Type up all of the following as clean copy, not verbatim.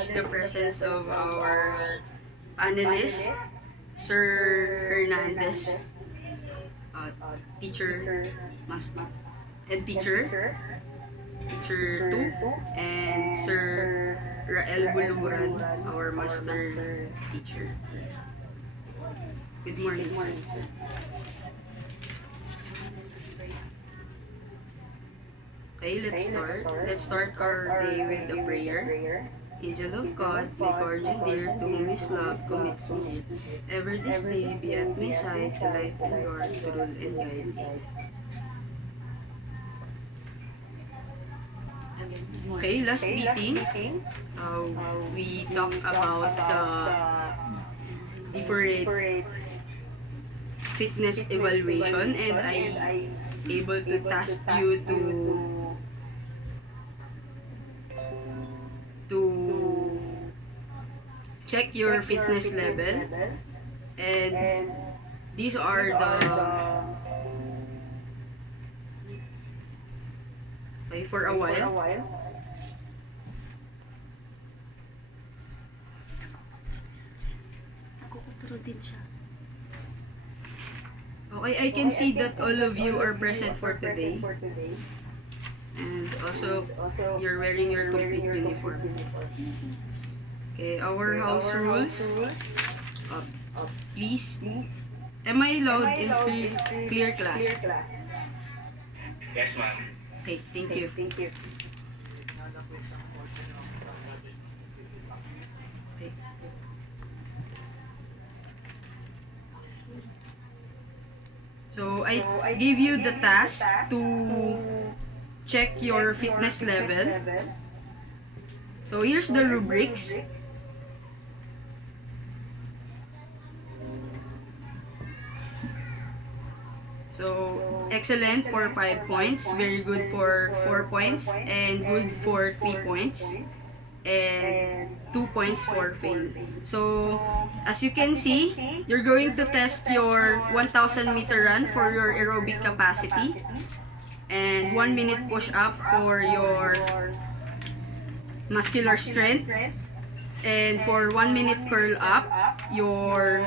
The presence of our panelist, Sir Hernandez, uh, teacher, master, and teacher 2, and Sir Rael Buluran, our master teacher. Good morning, sir. Okay, let's start. Let's start our day with a prayer. Angel of God, my guardian dear, to whom His love commits me here. Ever this day be at my side, to light and guard, to rule and guide me. Okay, last meeting, we talked about the different fitness evaluation, and I able to task you to check your fitness level, and these are the okay, for a while. Okay, I can see that all of you are present for today. And also, you're wearing your complete uniform. Okay, our house rules. Please, am I loud in clear class? Yes, ma'am. Okay, thank you. Okay. So, I give you the task to check your fitness level. So, here's the rubrics. So, excellent for 5 points, very good for 4 points, and good for 3 points, and 2 points for fail. So, as you can see, you're going to test your 1,000 meter run for your aerobic capacity, and 1 minute push-up for your muscular strength, and for 1 minute curl up, your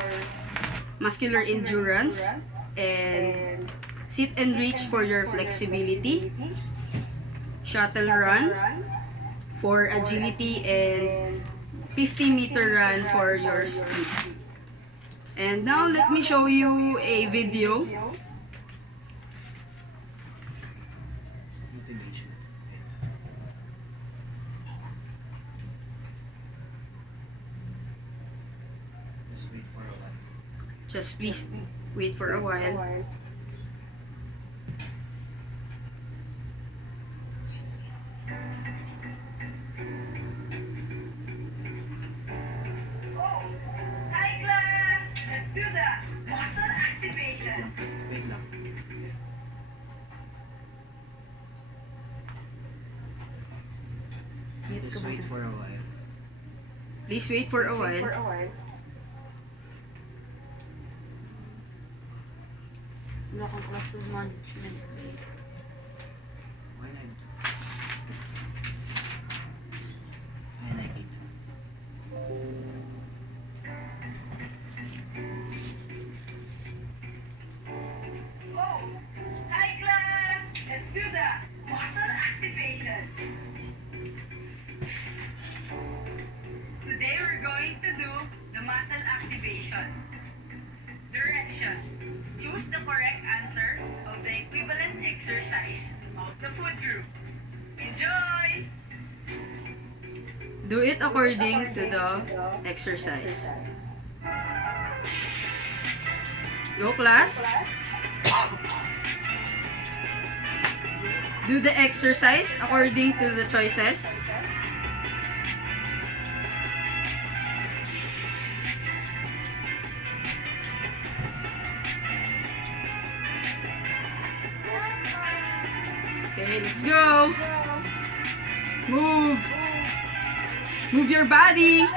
muscular endurance, and sit and reach for your flexibility, shuttle run for agility, and 50-meter run for your speed. And now let me show you a video. Just please wait for a while. Hi class! Let's do the muscle activation. Wait lang. Just wait for a while. Please wait for a while. Wala kang class of management. Why not? I like it. Oh, hi class! Let's do the muscle activation. Today we're going to do the muscle activation. Direction. Choose the correct answer of the equivalent exercise of the food group. Enjoy! Do it according to the exercise. Go class. Do the exercise according to the choices. Okay, let's go. Move. Move your body.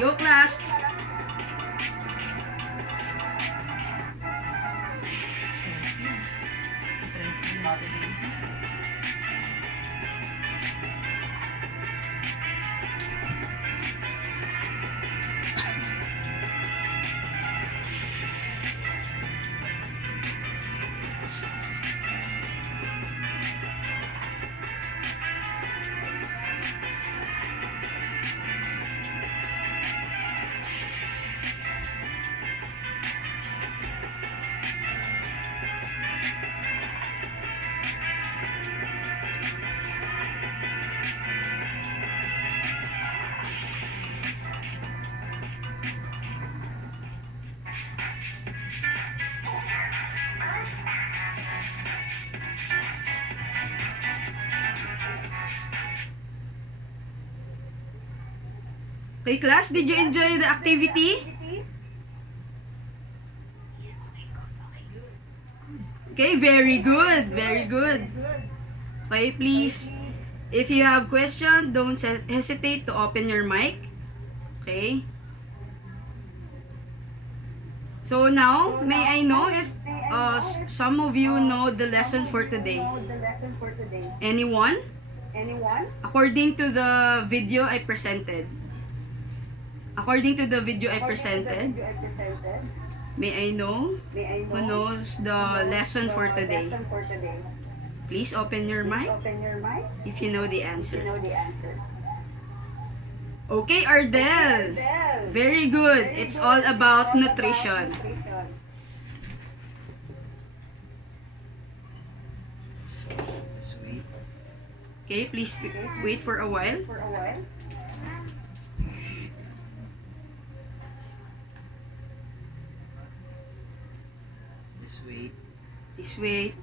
go class. Okay, class, did you enjoy the activity? Okay, very good, very good. Okay, please, if you have question, don't hesitate to open your mic. Okay. So now, may I know if some of you know the lesson for today? Anyone? According to the video I presented. May I know who knows the lesson for today? Please open your mic if you know the answer. Okay, Ardell. Very good. It's all about nutrition. Just wait. Okay, please wait for a while. Just wait. Please wait.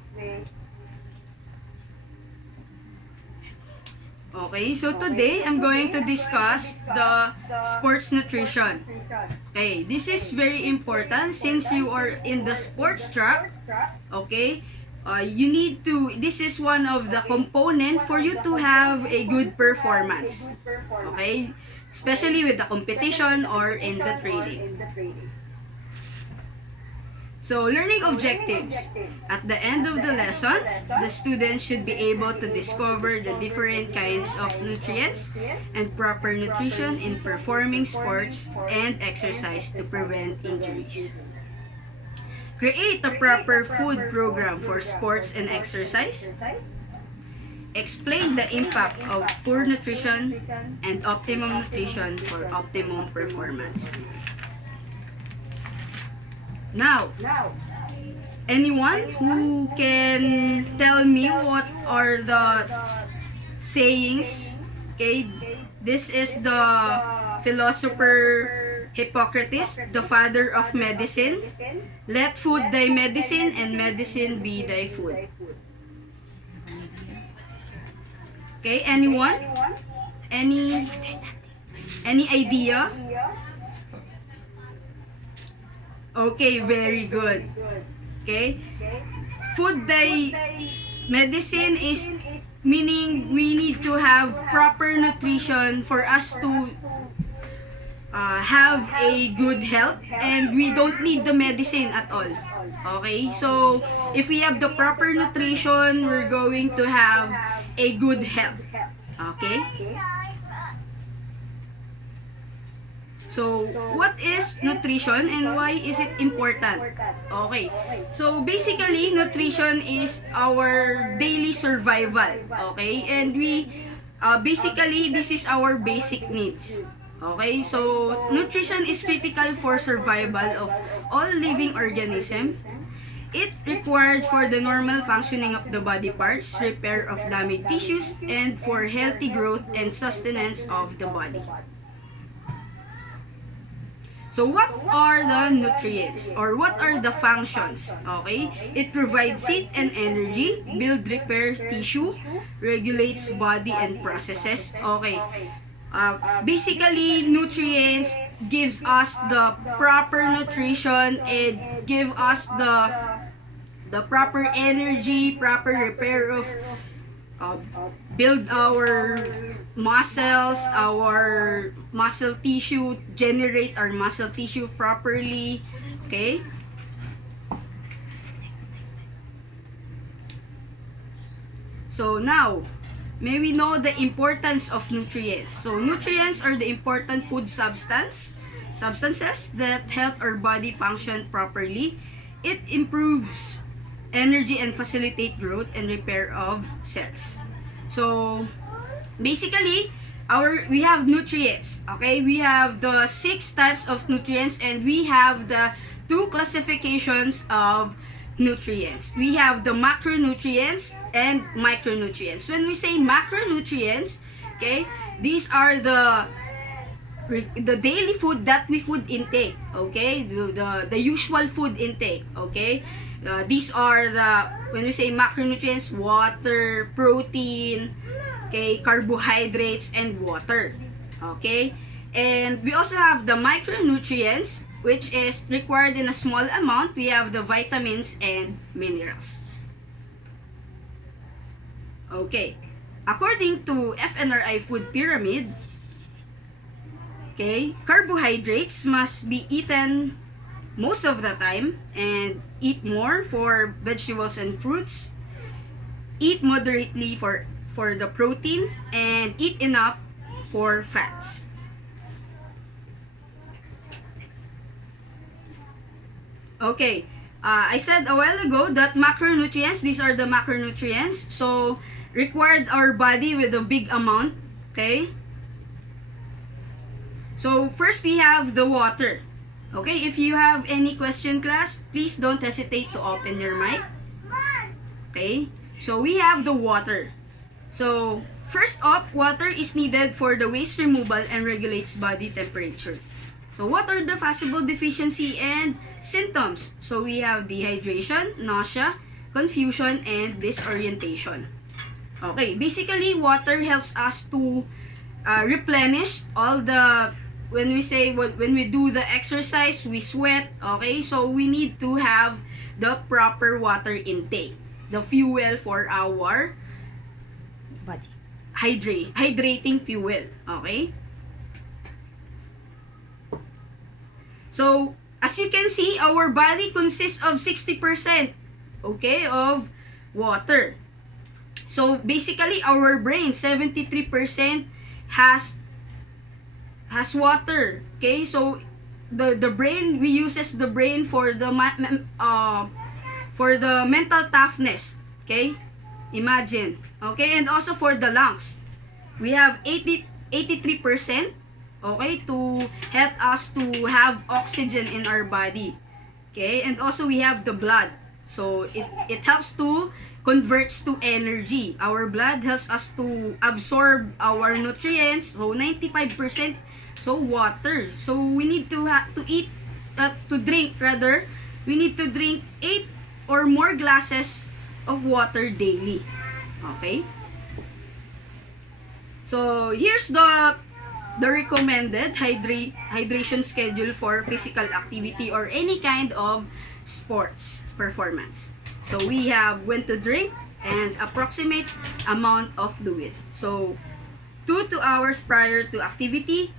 Okay, so today I'm going to discuss the sports nutrition. Okay, this is very important since you are in the sports track. Okay, you need to, this is one of the component for you to have a good performance. Okay, especially with the competition or in the training. So, learning objectives. At the end of the lesson, the students should be able to discover the different kinds of nutrients and proper nutrition in performing sports and exercise to prevent injuries. Create a proper food program for sports and exercise. Explain the impact of poor nutrition and optimum nutrition for optimum performance. Now, anyone who can tell me what are the sayings? Okay, this is the philosopher Hippocrates, the father of medicine. Let food thy medicine and medicine be thy food. Okay, anyone? Any idea? Okay, very good. Okay? Food thy medicine is meaning we need to have proper nutrition for us to have a good health and we don't need the medicine at all. Okay? So, if we have the proper nutrition, we're going to have a good health. Okay? So, what is nutrition and why is it important? Okay. So, basically, nutrition is our daily survival. Okay? And we, basically, this is our basic needs. Okay? So, nutrition is critical for survival of all living organisms. It required for the normal functioning of the body parts, repair of damaged tissues, and for healthy growth and sustenance of the body. So what are the nutrients or what are the functions? Okay, it provides heat and energy, build repair tissue, regulates body and processes. Okay, basically nutrients gives us the proper nutrition and give us the proper energy, proper repair of uh, build our muscles, our muscle tissue, generate our muscle tissue properly. Okay? So now, may we know the importance of nutrients. So nutrients are the important food substances that help our body function properly. It improves energy and facilitate growth and repair of cells. So basically, we have nutrients. Okay, we have the 6 types of nutrients, and we have the 2 classifications of nutrients. We have the macronutrients and micronutrients. When we say macronutrients, okay, these are the daily food that we food intake, okay, the usual food intake, okay. These are the, when we say macronutrients, water, protein, okay, carbohydrates, and water, okay. And we also have the micronutrients, which is required in a small amount. We have the vitamins and minerals. Okay, according to FNRI food pyramid, okay, carbohydrates must be eaten most of the time, and eat more for vegetables and fruits. Eat moderately for the protein, and eat enough for fats. Okay, I said a while ago that macronutrients, these are the macronutrients, so required our body with a big amount, okay? So first we have the water. Okay, if you have any question, class, please don't hesitate to open your mic. Okay, so we have the water. So first up, water is needed for the waste removal and regulates body temperature. So what are the possible deficiency and symptoms? So we have dehydration, nausea, confusion, and disorientation. Okay, basically water helps us to replenish all the, when we do the exercise, we sweat, okay? So we need to have the proper water intake, the fuel for our Body. hydrating fuel, okay? So as you can see, our body consists of 60%, okay, of water. So basically our brain, 73% has water, okay. So the brain, we uses the brain for the mental toughness, okay, imagine, okay. And also for the lungs, we have 83%, okay, to help us to have oxygen in our body, okay. And also we have the blood, so it helps to converts to energy. Our blood helps us to absorb our nutrients, so 95%. So water. So we need to drink rather. We need to drink 8 or more glasses of water daily. Okay? So here's the recommended hydration schedule for physical activity or any kind of sports performance. So we have when to drink and approximate amount of fluid. So 2 hours prior to activity,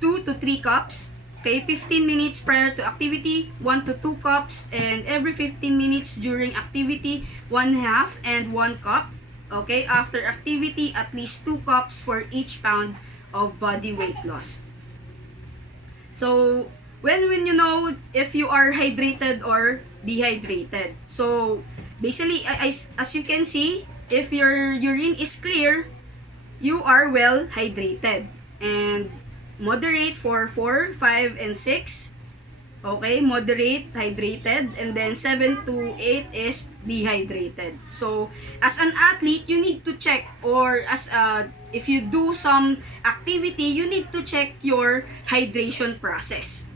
2 to 3 cups. Okay, 15 minutes prior to activity, 1 to 2 cups, and every 15 minutes during activity, 1/2 and 1 cup. Okay, after activity, at least 2 cups for each pound of body weight loss. So when you know if you are hydrated or dehydrated. So basically, as you can see, if your urine is clear, you are well hydrated. And moderate for 4, 5, and 6. Okay, moderate, hydrated. And then 7 to 8 is dehydrated. So as an athlete, you need to check, or if you do some activity, you need to check your hydration process.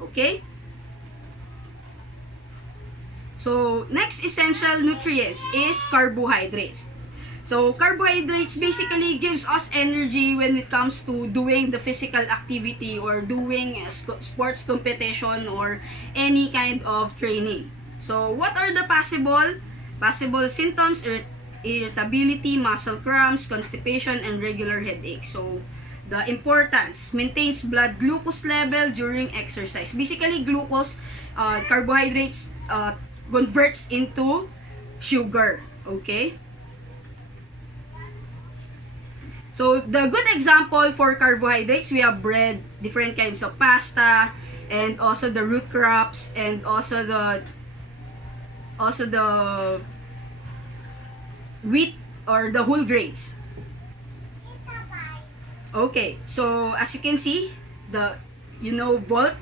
Okay? So next essential nutrients is carbohydrates. So carbohydrates basically gives us energy when it comes to doing the physical activity or doing sports competition or any kind of training. So what are the possible symptoms irritability, muscle cramps, constipation, and regular headaches. So, the importance, maintains blood glucose level during exercise. Basically, glucose, carbohydrates, converts into sugar. Okay? So, the good example for carbohydrates, we have bread, different kinds of pasta, and also the root crops, and also the wheat or the whole grains. Okay, so as you can see, Bolt,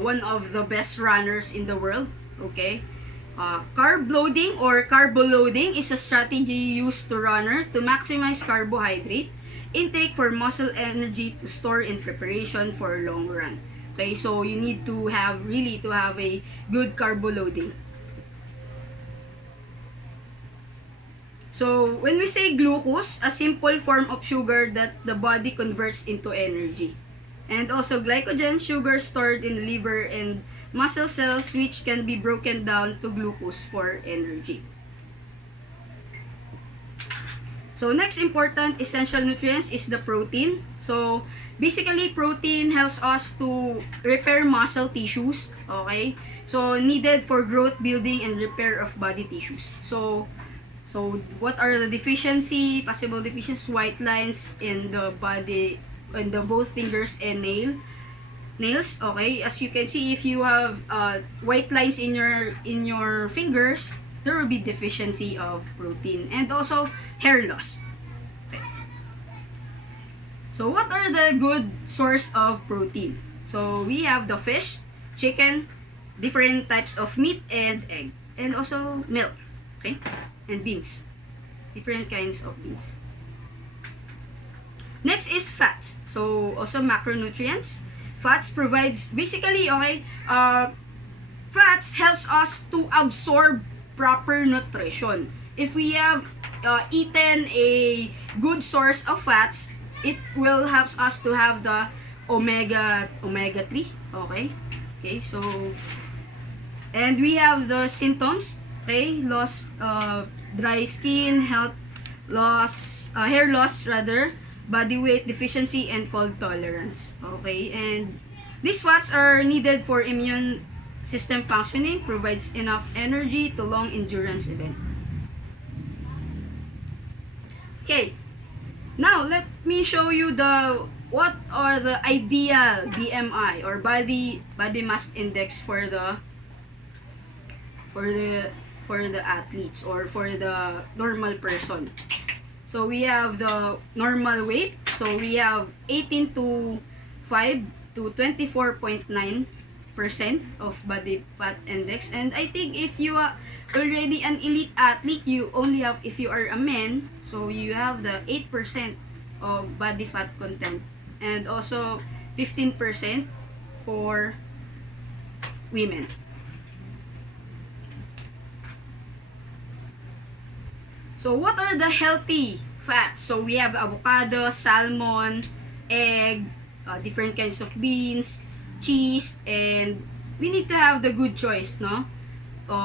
one of the best runners in the world. Okay, carb loading or carbo loading is a strategy used to runner to maximize carbohydrate intake for muscle energy to store in preparation for a long run. Okay, so you need to have a good carbo loading. So, when we say glucose, a simple form of sugar that the body converts into energy. And also glycogen, sugar stored in the liver and muscle cells which can be broken down to glucose for energy. So, next important essential nutrients is the protein. So, basically, protein helps us to repair muscle tissues. Okay? So, needed for growth, building, and repair of body tissues. So what are the possible deficiencies? White lines in the body, in the both fingers and nails. Okay, as you can see, if you have white lines in your fingers, there will be deficiency of protein, and also hair loss. Okay. So what are the good source of protein? So we have the fish, chicken, different types of meat and egg, and also milk. Okay, and beans, different kinds of beans. Next is fats. So also macronutrients. Fats provides basically fats helps us to absorb proper nutrition. If we have eaten a good source of fats, it will helps us to have the omega 3. Okay, so and we have the symptoms. Okay, loss, dry skin, hair loss rather, body weight deficiency, and cold tolerance. Okay, and these fats are needed for immune system functioning, provides enough energy to long endurance event. Okay, now let me show you what are the ideal BMI or body mass index for the athletes or for the normal person. So we have the normal weight. So we have 18 to 5 to 24.9% of body fat index. And I think if you are already an elite athlete, you only have, if you are a man, so you have the 8% of body fat content. And also 15% for women. So, what are the healthy fats? So, we have avocado, salmon, egg, different kinds of beans, cheese, and we need to have the good choice, no?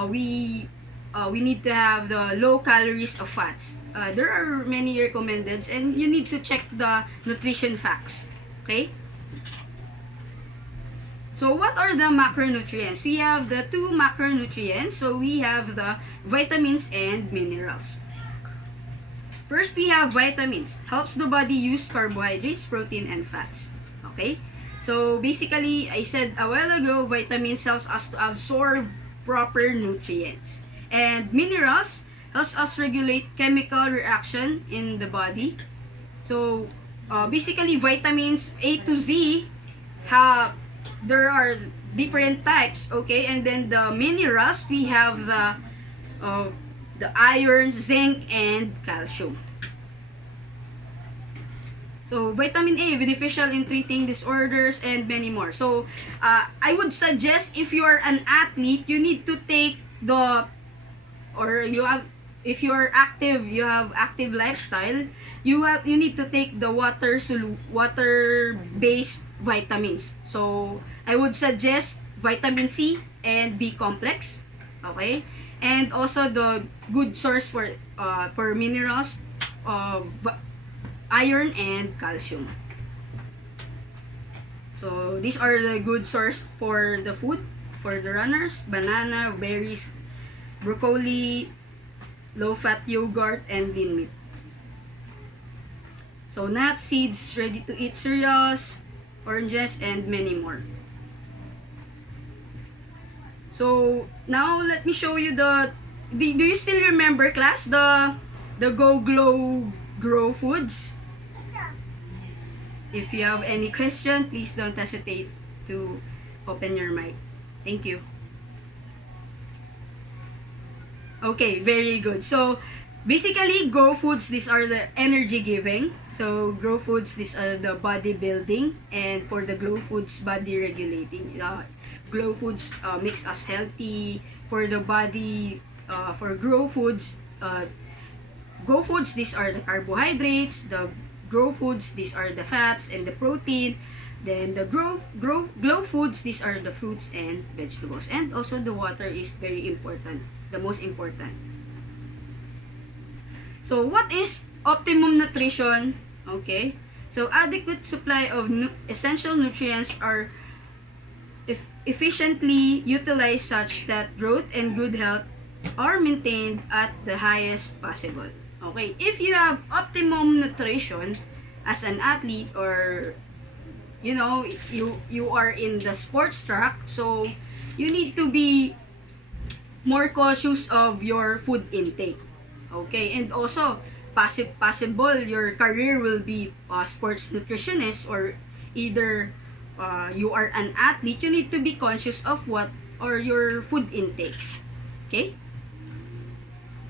We need to have the low calories of fats. There are many recommended, and you need to check the nutrition facts. Okay? So, what are the macronutrients? We have the two macronutrients. So, we have the vitamins and minerals. First, we have vitamins. Helps the body use carbohydrates, protein, and fats. Okay? So, basically, I said a while ago, vitamins helps us to absorb proper nutrients. And minerals helps us regulate chemical reaction in the body. So, basically, vitamins A to Z, there are different types, okay? And then the minerals, we have the iron, zinc, and calcium. So, vitamin A, beneficial in treating disorders and many more. So, I would suggest if you are an athlete, you need to take if you are active, you have active lifestyle, you need to take the water-based vitamins. So, I would suggest vitamin C and B complex. Okay? and also the good source for minerals, iron and calcium. So these are the good source for the food for the runners: banana, berries, broccoli, low-fat yogurt, and lean meat. So nuts, seeds, ready-to-eat cereals, oranges, and many more. So now let me show you do you still remember, class, the Go Glow Grow foods? If you have any question, please don't hesitate to open your mic. Thank you. Okay, very good. So basically, Go Foods, these are the energy giving. So Grow Foods, these are the body building, and for the Glow Foods, body regulating. Glow Foods makes us healthy. For the body, for Grow Foods, Go Foods, these are the carbohydrates. The Grow Foods, these are the fats and the protein. Then the Glow Foods, these are the fruits and vegetables. And also the water is very important, the most important. So what is optimum nutrition? Okay, so adequate supply of essential nutrients are efficiently utilized such that growth and good health are maintained at the highest possible. Okay, if you have optimum nutrition as an athlete, or you know, you are in the sports track, so you need to be more cautious of your food intake. Okay, and also possible your career will be sports nutritionist, or either you are an athlete. You need to be conscious of what are your food intakes. Okay.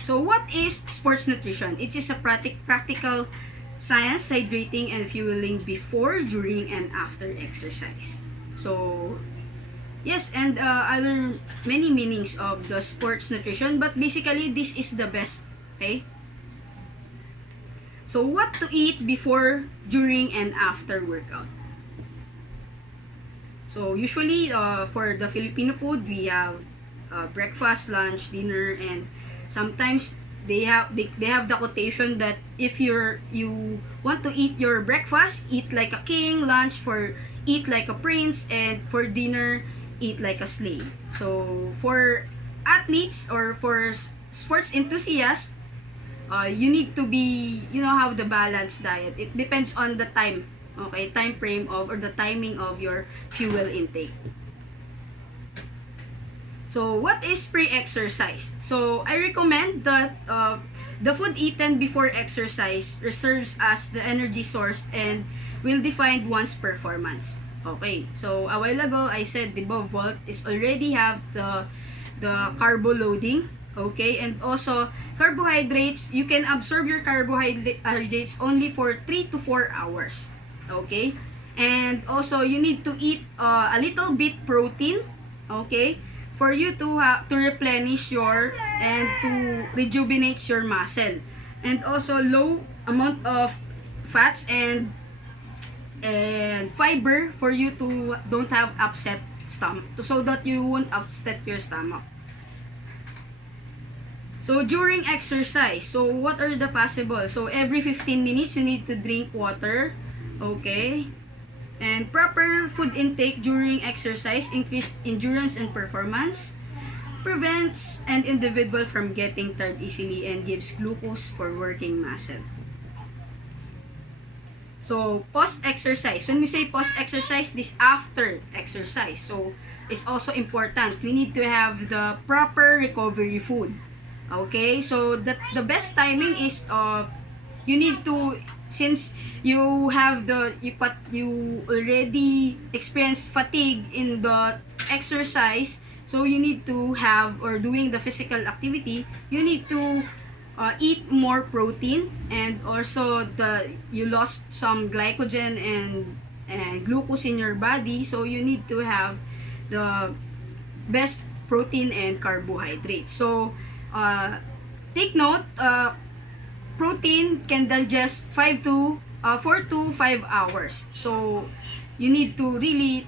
So what is sports nutrition? It is a practical science hydrating and fueling before, during, and after exercise. So yes, and other many meanings of the sports nutrition, but basically this is the best. Okay. So what to eat before, during, and after workout? So usually for the Filipino food, we have breakfast, lunch, dinner, and sometimes they have the quotation that if you want to eat your breakfast, eat like a king; lunch, for eat like a prince; and for dinner, eat like a slave. So for athletes or for sports enthusiasts, you need to be, have the balanced diet. It depends on the time, okay, time frame of, or the timing of your fuel intake. So what is pre-exercise? So I recommend that the food eaten before exercise serves as the energy source and will define one's performance. Okay, so a while ago I said the vault is already have the carbo loading. Okay, and also carbohydrates, you can absorb your carbohydrates only for 3 to 4 hours. Okay, and also you need to eat a little bit protein. Okay, for you to replenish your and to rejuvenate your muscle, and also low amount of fats and fiber for you to don't have upset stomach, so that you won't upset your stomach. So during exercise, so what are the possible? So every 15 minutes you need to drink water. Okay, and proper food intake during exercise increase endurance and performance, prevents an individual from getting tired easily, and gives glucose for working muscle. So post-exercise, when we say post-exercise, this after exercise, so it's also important. We need to have the proper recovery food. Okay, so the best timing is you need to, since you have you already experienced fatigue in the exercise, so you need to have, or doing the physical activity, you need to eat more protein, and also you lost some glycogen and glucose in your body, so you need to have the best protein and carbohydrates. So take note, protein can digest 4 to 5 hours. So you need to really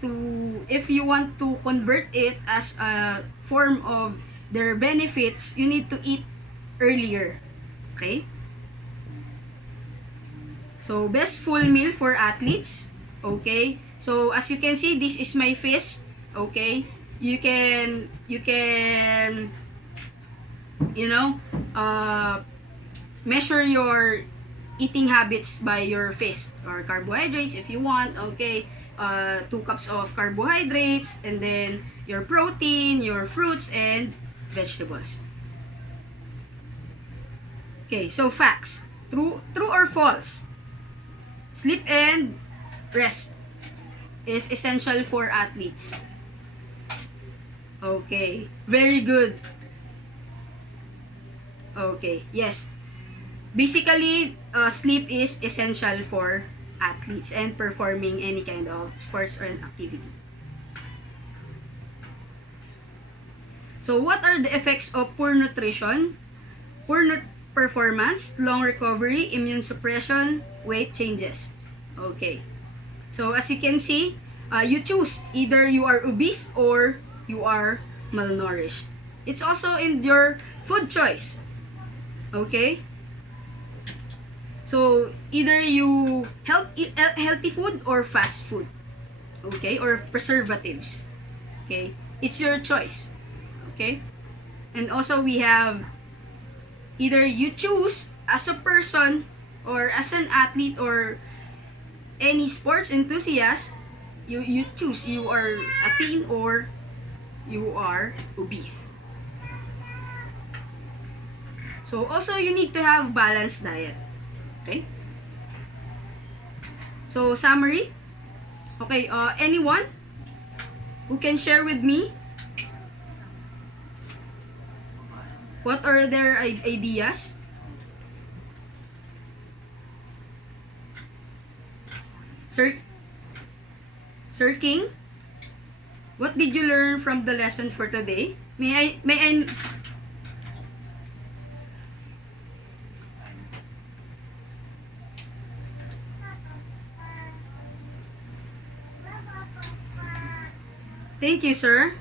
if you want to convert it as a form of their benefits, you need to eat earlier. Okay? So, best full meal for athletes. Okay? So, as you can see, this is my fist. Okay? You can, you know, measure your eating habits by your fist or carbohydrates if you want. Okay? 2 cups of carbohydrates, and then your protein, your fruits, and vegetables. Okay, so facts. True or false? Sleep and rest is essential for athletes. Okay, very good. Okay, yes. Basically, sleep is essential for athletes and performing any kind of sports or activity. So, what are the effects of poor nutrition? Poor performance, long recovery, immune suppression, weight changes. Okay. So, as you can see, you choose either you are obese or you are malnourished. It's also in your food choice. Okay? So, either you eat healthy food or fast food. Okay? Or preservatives. Okay? It's your choice. Okay? And also, we have either you choose as a person or as an athlete or any sports enthusiast, you choose you are a teen or you are obese. So, also, you need to have balanced diet. Okay? So, summary. Okay, anyone who can share with me what are their ideas? Sir King, what did you learn from the lesson for today? May I Thank you, sir.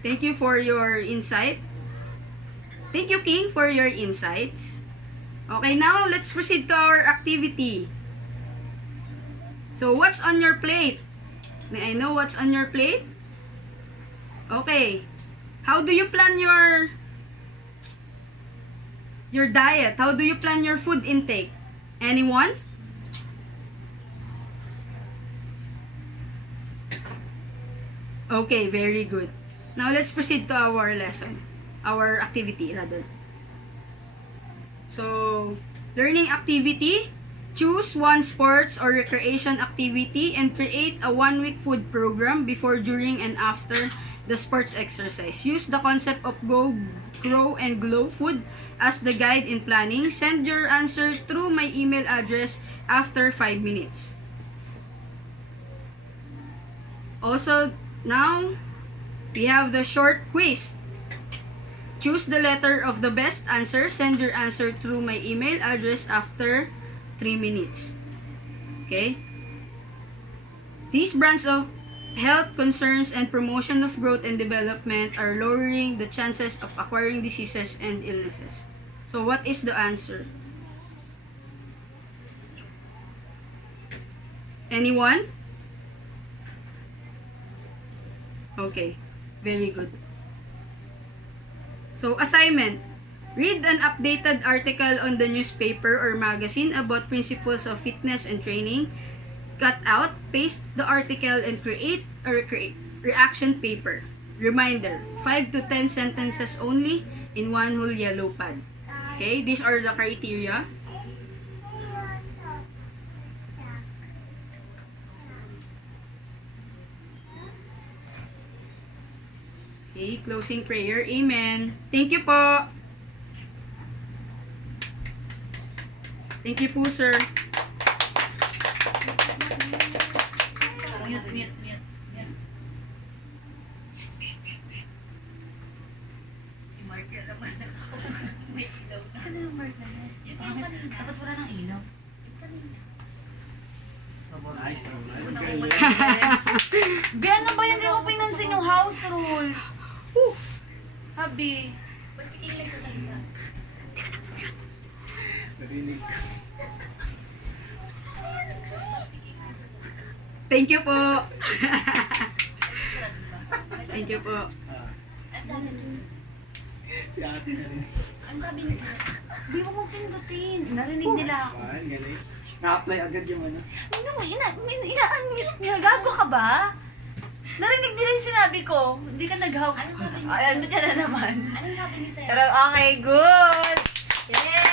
Thank you for your insight. Thank you, King, for your insights. Okay, now let's proceed to our activity. So, what's on your plate? May I know what's on your plate? Okay. How do you plan your diet? How do you plan your food intake? Anyone? Okay, very good. Now let's proceed to our lesson. Our activity rather. So, learning activity. Choose one sports or recreation activity and create a 1-week food program before, during, and after the sports exercise. Use the concept of Go, Grow, and Glow food as the guide in planning. Send your answer through my email address after 5 minutes. Also, now, we have the short quiz. Choose the letter of the best answer. Send your answer through my email address after 3 minutes. Okay? These brands of health concerns and promotion of growth and development are lowering the chances of acquiring diseases and illnesses. So, what is the answer? Anyone? Okay, very good. So, assignment. Read an updated article on the newspaper or magazine about principles of fitness and training. Cut out, paste the article, and create a reaction paper. Reminder, 5 to 10 sentences only in one whole yellow pad. Okay, these are the criteria. Okay, closing prayer. Amen. Thank you po. Thank you po, sir. Mute. Si Mark yan naman ako. May ilaw. Saan na yung Mark na yan? Yung kanina. Dapat wala ng ilaw. Nice. Be, ano ba yun? Hindi mo pinansin yung house rules. Habi. Ba't si King nagsasalita? Narinig ka. Thank you po. Drugs ba? Thank you po. Ah, Ano sabi niyo? si ate na rin. Ano sabi niyo sir? Di mo mo pindutin. Narinig nila ako. Saan, galing. Na-apply agad yung ano. Ano mo, ina-unmute niya. Gago ka ba? Narinig nila yung sinabi ko. Hindi ka nag-house. Ano sabi niyo, Ay, sir? ano ka na naman. Anong sabi niyo sir? Pero okay, good. Yay!